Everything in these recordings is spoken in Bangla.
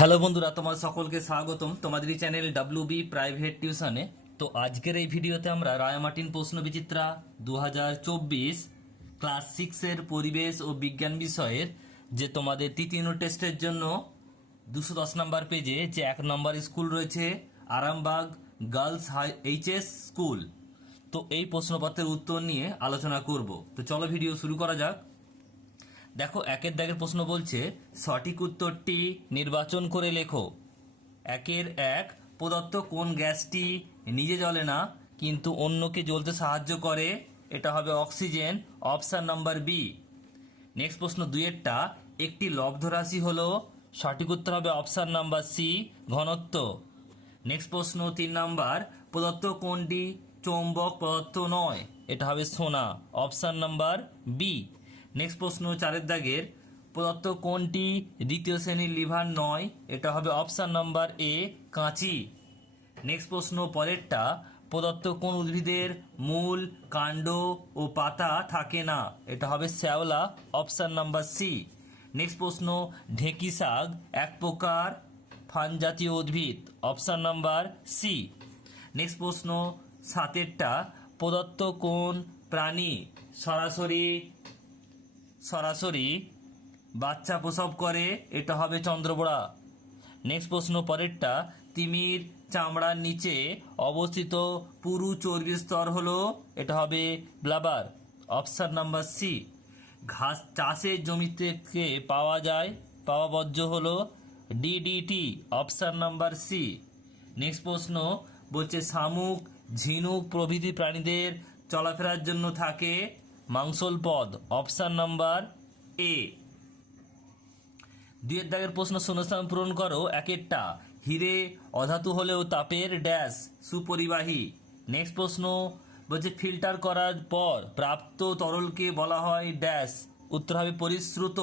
হ্যালো বন্ধুরা, তোমার সকলকে স্বাগতম। তোমাদের এই চ্যানেল ডাব্লিউ বি প্রাইভেট টিউশনে তো আজকের এই ভিডিওতে আমরা রায়ামার্টিন প্রশ্ন বিচিত্রা দু ক্লাস সিক্সের পরিবেশ ও বিজ্ঞান বিষয়ের যে তোমাদের তৃতীয় টেস্টের জন্য দুশো দশ নম্বর পেজে যে এক নম্বর স্কুল রয়েছে Arambagh girls high HS school. তো এই প্রশ্নপত্রের উত্তর নিয়ে আলোচনা করব। তো চলো ভিডিও শুরু করা যাক। দেখো, একের দাগের প্রশ্ন বলছে, সঠিক উত্তরটি নির্বাচন করে লেখো। একের এক প্রদত্ত কোন গ্যাসটি নিজে জ্বলে না, কিন্তু অন্যকে জ্বলতে সাহায্য করে, এটা হবে oxygen, option number B. Next প্রশ্ন দুইয়েরটা, একটি লব্ধ রাশি হলো, সঠিক উত্তর হবে অপশান নাম্বার সি, ঘনত্ব। নেক্সট প্রশ্ন তিন নাম্বার প্রদত্ত কোনটি চৌম্বক পদার্থ নয়, এটা হবে সোনা, অপশান নাম্বার বি। নেক্সট প্রশ্ন, চারের দাগের প্রদত্ত কোনটি দ্বিতীয় শ্রেণির লিভার নয়? এটা হবে অপশান নাম্বার এ, কাঁচি। নেক্সট প্রশ্ন, পরেরটা, প্রদত্ত কোন উদ্ভিদের মূল কাণ্ড ও পাতা থাকে না? এটা হবে শ্যাওলা, অপশান নাম্বার সি। নেক্সট প্রশ্ন, ঢেঁকি শাক এক প্রকার ফান জাতীয় উদ্ভিদ? Option number C. নেক্সট প্রশ্ন, সাতেরটা, প্রদত্ত কোন প্রাণী সরাসরি সরাসরি বাচ্চা প্রসব করে, এটা হবে চন্দ্রবোড়া। নেক্সট প্রশ্ন পরেরটা, তিমির চামড়ার নিচে অবস্থিত পুরু চর্বির স্তর হলো, এটা হবে ব্লাবার। অপশান নাম্বার সি, ঘাস চাষের জমি থেকে পাওয়া যায় পাওয়া বর্জ্য হলো DDT option number C next প্রশ্ন বলছে শামুক, ঝিনুক প্রভৃতি প্রাণীদের চলাফেরার জন্য থাকে মাংসল পদ অপশান নাম্বার এ দুয়ের দাগের প্রশ্ন শূন্যস্থান পূরণ করো একেরটা হিরে অধাতু হলেও তাপের ড্যাশ সুপরিবাহী। নেক্সট প্রশ্ন, বলছে ফিল্টার করার পর প্রাপ্ত তরলকে বলা হয় ড্যাশ উত্তর হবে পরিশ্রুত।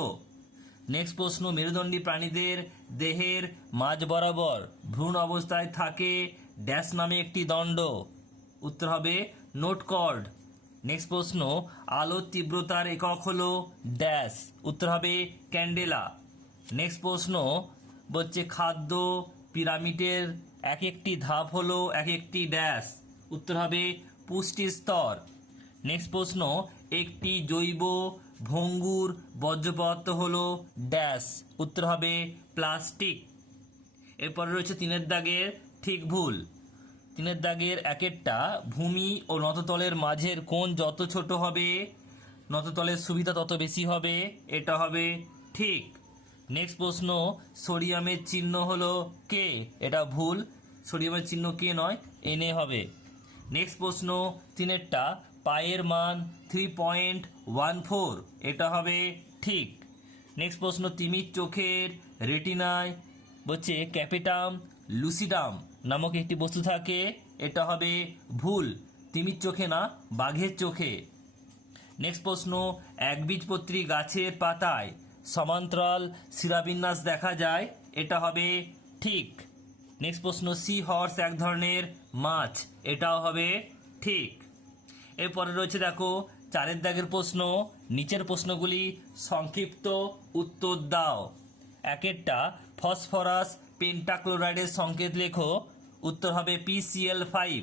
নেক্সট প্রশ্ন, মেরুদণ্ডী প্রাণীদের দেহের মাঝ বরাবর ভ্রূণ অবস্থায় থাকে ড্যাশ নামে একটি দণ্ড। উত্তর হবে নোট কর্ড নেক্সট প্রশ্ন, আলোর তীব্রতার একক হলো ড্যাশ। উত্তর হবে ক্যান্ডেলা। নেক্সট প্রশ্ন, বলছে খাদ্য পিরামিডের এক একটি ধাপ হলো এক একটি ড্যাশ। উত্তর হবে পুষ্টি স্তর। নেক্সট প্রশ্ন, একটি জৈব ভঙ্গুর বর্জ্য পদার্থ হলো ড্যাশ। উত্তর হবে প্লাস্টিক। এরপরে রয়েছে তিনের দাগের ঠিক ভুল। তিনের দাগের একেরটা, ভূমি ও নততলের মাঝের কোণ যত ছোট হবে, নততলের সুবিধা তত বেশি হবে, এটা হবে ঠিক। নেক্সট প্রশ্ন, সোডিয়ামের চিহ্ন হলো কে? এটা ভুল, সোডিয়ামের চিহ্ন কে নয় এনে হবে। নেক্সট প্রশ্ন, তিনেরটা, পায়ের মান থ্রি পয়েন্ট ওয়ান ফোর এটা হবে ঠিক। নেক্সট প্রশ্ন, তিমির চোখের রেটিনায় বলছে ক্যাপিটাম লুসিডাম নামক একটি বস্তু থাকে, এটা হবে ভুল, তিমির চোখে না, বাঘের চোখে। নেক্সট প্রশ্ন একবীজপত্রী গাছের পাতায় সমান্তরাল শিরাবিন্যাস দেখা যায়, এটা হবে ঠিক। নেক্সট প্রশ্ন সি হর্স এক ধরনের মাছ, এটাও হবে ঠিক। এরপরে রয়েছে দেখো, চারের দাগের প্রশ্ন, নিচের প্রশ্নগুলি সংক্ষিপ্ত উত্তর দাও। একেরটা ফসফরাস পেন্টাক্লোরাইডের সংকেত লেখো উত্তর হবে পিসিএল ফাইভ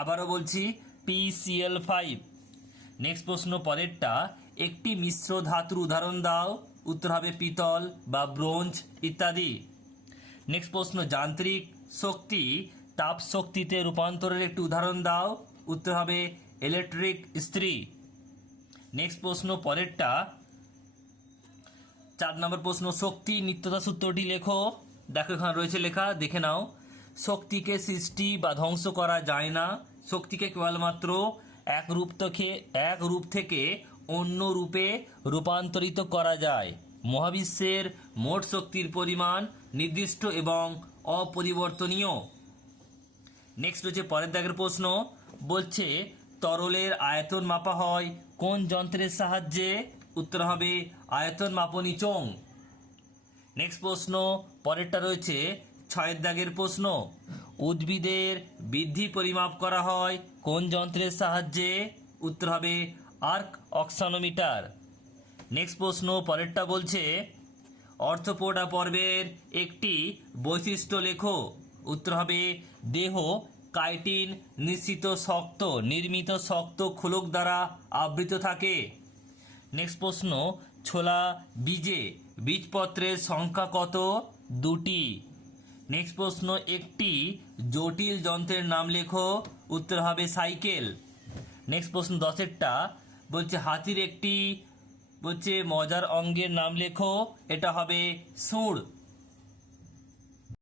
আবারও বলছি পিসিএল ফাইভ নেক্সট প্রশ্ন পরেরটা, একটি মিশ্র ধাতুর উদাহরণ দাও। উত্তর হবে পিতল বা ব্রোঞ্জ ইত্যাদি। নেক্সট প্রশ্ন, যান্ত্রিক শক্তি তাপ শক্তিতে রূপান্তরের একটি উদাহরণ দাও। উত্তর হবে ইলেকট্রিক ইস্ত্রি নেক্সট প্রশ্ন পরেরটা, চার নম্বর প্রশ্ন, শক্তি নিত্যতা সূত্রটি লেখো। দেখো এখানে রয়েছে লেখা, দেখে নাও। শক্তিকে সৃষ্টি বা ধ্বংস করা যায় না। শক্তিকে কেবলমাত্র এক রূপ থেকে, এক রূপ থেকে অন্য রূপে রূপান্তরিত করা যায়। মহাবিশ্বের মোট শক্তির পরিমাণ নির্দিষ্ট এবং অপরিবর্তনীয়। নেক্সট হচ্ছে পরের দাগের প্রশ্ন। বলছে, তরলের আয়তন মাপা হয় কোন যন্ত্রের সাহায্যে? উত্তর হবে, আয়তন মাপনী চোং নেক্সট প্রশ্ন, পরেরটা রয়েছে ছয়ের দাগের প্রশ্ন। উদ্ভিদের বৃদ্ধি পরিমাপ করা হয় কোন যন্ত্রের সাহায্যে? উত্তর হবে আর্ক অক্সানোমিটার। নেক্সট প্রশ্ন পরেরটা বলছে অর্থপোডা পর্বের একটি বৈশিষ্ট্য লেখো। উত্তর হবে, দেহ কাইটিন নিশ্চিত শক্ত, নির্মিত শক্ত খোলক দ্বারা আবৃত থাকে। নেক্সট প্রশ্ন, ছোলা বীজে বীজপত্রের সংখ্যা কত? দুটি। নেক্সট প্রশ্ন, একটি জটিল যন্ত্রের নাম লেখো। উত্তর হবে সাইকেল। নেক্সট প্রশ্ন, দশেরটা। বলছে, হাতির একটি, বলছে, মজার অঙ্গের নাম লেখো। এটা হবে সুর।